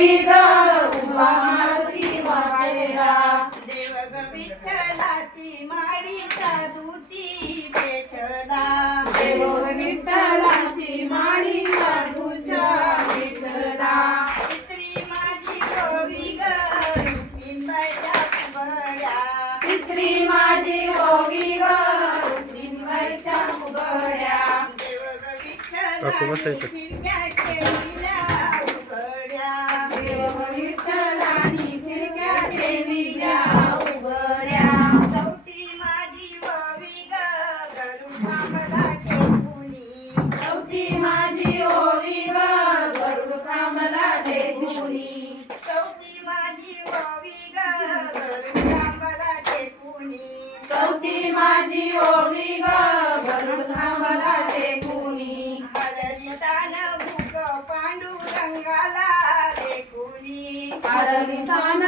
ओवी ग उभा मारुती वाटेला देवग विठ्ठलाची माळीचा दूती पेठला देव विठ्ठलाची माळी साधूच्या विठ्ठला तिसरी माझी ओवी ग रुक्मिणीबाईच्या फुगड्या तिसरी माझी ओवी ग रुक्मिणीबाईच्या फुगड्या देवग विठ्ठलाची खिडक्या ठेविल्या उघड्या देव विठ्ठलानी खिडक्या ठेविल्या उघड्या चौथी माझी ओवी ग गरुडाला टेकुनी चौथी माझी ओवी ग गरुड खांबला टेकुनी चौथी माझी ओवी ग गरुडाला टेकुनी चौथी माझी ओवी ग गरुड खांबला टेकुनी हरलितान भूक पांडुरंगाला टेकुनी हरलितान